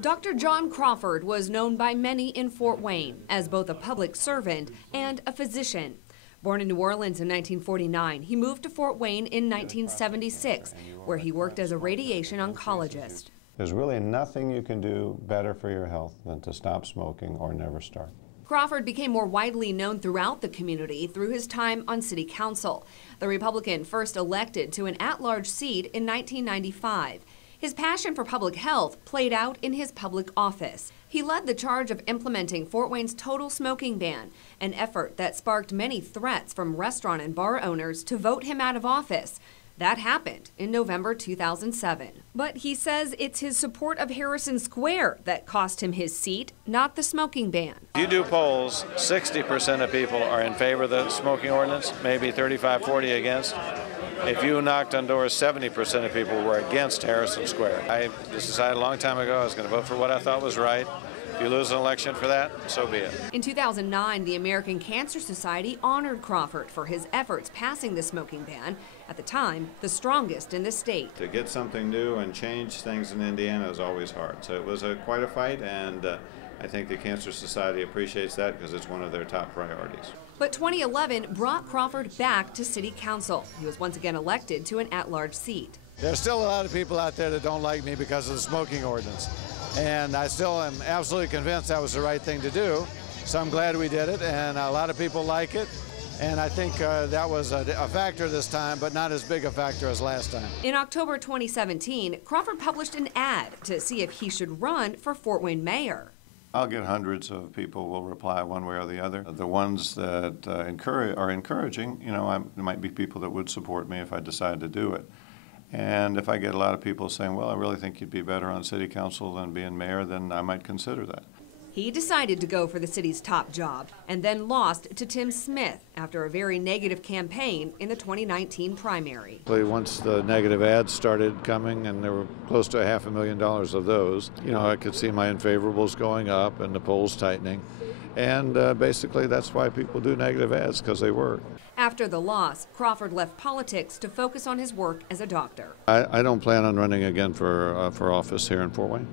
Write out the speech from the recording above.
Dr. John Crawford was known by many in Fort Wayne as both a public servant and a physician. Born in New Orleans in 1949, he moved to Fort Wayne in 1976, where he worked as a radiation oncologist. There's really nothing you can do better for your health than to stop smoking or never start. Crawford became more widely known throughout the community through his time on city council. The Republican first elected to an at-large seat in 1995. His passion for public health played out in his public office. He led the charge of implementing Fort Wayne's total smoking ban, an effort that sparked many threats from restaurant and bar owners to vote him out of office. That happened in November 2007. But he says it's his support of Harrison Square that cost him his seat, not the smoking ban. If you do polls, 60% of people are in favor of the smoking ordinance, maybe 35-40 against. If you knocked on doors, 70% of people were against Harrison Square. I just decided a long time ago I was going to vote for what I thought was right. If you lose an election for that, so be it. In 2009, the American Cancer Society honored Crawford for his efforts passing the smoking ban, at the time, the strongest in the state. To get something new and change things in Indiana is always hard. So it was quite a fight, and I think the Cancer Society appreciates that because it's one of their top priorities. But 2011 brought Crawford back to city council. He was once again elected to an at-large seat. There's still a lot of people out there that don't like me because of the smoking ordinance. And I still am absolutely convinced that was the right thing to do. So I'm glad we did it, and a lot of people like it. And I think that was a factor this time, but not as big a factor as last time. In October 2017, Crawford published an ad to see if he should run for Fort Wayne mayor. I'll get hundreds of people will reply one way or the other. The ones that are encouraging, you know, there might be people that would support me if I decided to do it. And if I get a lot of people saying, well, I really think you'd be better on city council than being mayor, then I might consider that. He decided to go for the city's top job and then lost to Tim Smith after a very negative campaign in the 2019 primary. Once the negative ads started coming, and there were close to $500,000 of those, you know, I could see my unfavorables going up and the polls tightening. And basically that's why people do negative ads, because they work. After the loss, Crawford left politics to focus on his work as a doctor. I don't plan on running again for office here in Fort Wayne.